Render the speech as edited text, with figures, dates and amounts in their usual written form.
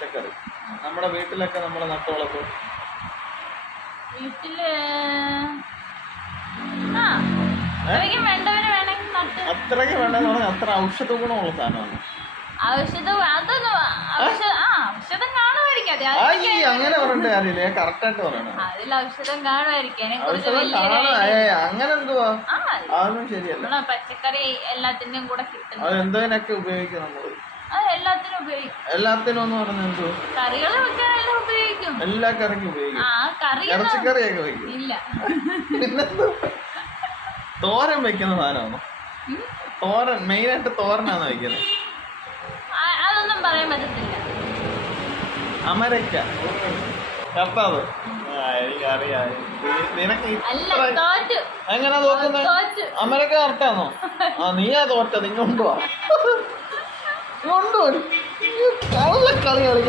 പച്ചക്കറി നമ്മുടെ വീട്ടിലൊക്കെ നമ്മൾ നട്ടുവളർത്തും. വീട്ടില് വേണ്ടവര് അത്രയ്ക്ക് വേണ്ടെന്ന് പറഞ്ഞാൽ അത്ര ഔഷധ ഗുണമുള്ള സാധനമാണ്. ഔഷധം അതൊന്നും ഔഷധം കാണുമായിരിക്കും. അങ്ങനെ പറഞ്ഞിട്ട് കാര്യമില്ല, കറക്റ്റ് ആയിട്ട് പറയണം. അതിൽ ഔഷധം കാണുമായിരിക്കും. അങ്ങനെ എന്തുവാ അതൊന്നും ശരിയല്ല. പച്ചക്കറി എല്ലാത്തിന്റെയും കൂടെ കിട്ടും. അത് എന്തോനൊക്കെ ഉപയോഗിക്കും നമ്മള്? അത് എല്ലാത്തിനും ഉപയോഗിക്കും. എല്ലാത്തിനും എന്ന് പറഞ്ഞാൽ എന്തോ കറികൾ വെക്കാനെല്ലാം ഉപയോഗിക്കും. എല്ലാ കറിക്കും ഉപയോഗിക്കും. ഇറച്ചിക്കറിയൊക്കെ വെക്കും. ഇല്ല, പിന്നെന്തോ തോരൻ വെക്കുന്ന സാധനമാണോ? തോരൻ മെയിനായിട്ട് തോരനാണ് വെക്കുന്നത്. അതൊന്നും പറയാൻ പറ്റത്തില്ല. അമരക്ക കർത്താവ് എനിക്കറിയാം. നിനക്ക് എങ്ങനെ തോക്കുന്നത്? അമരക്ക കറക്റ്റാണോ? നീയാ തോറ്റത്. ഇങ്ങോട്ടുവാ കള്ളക്കളി കളി.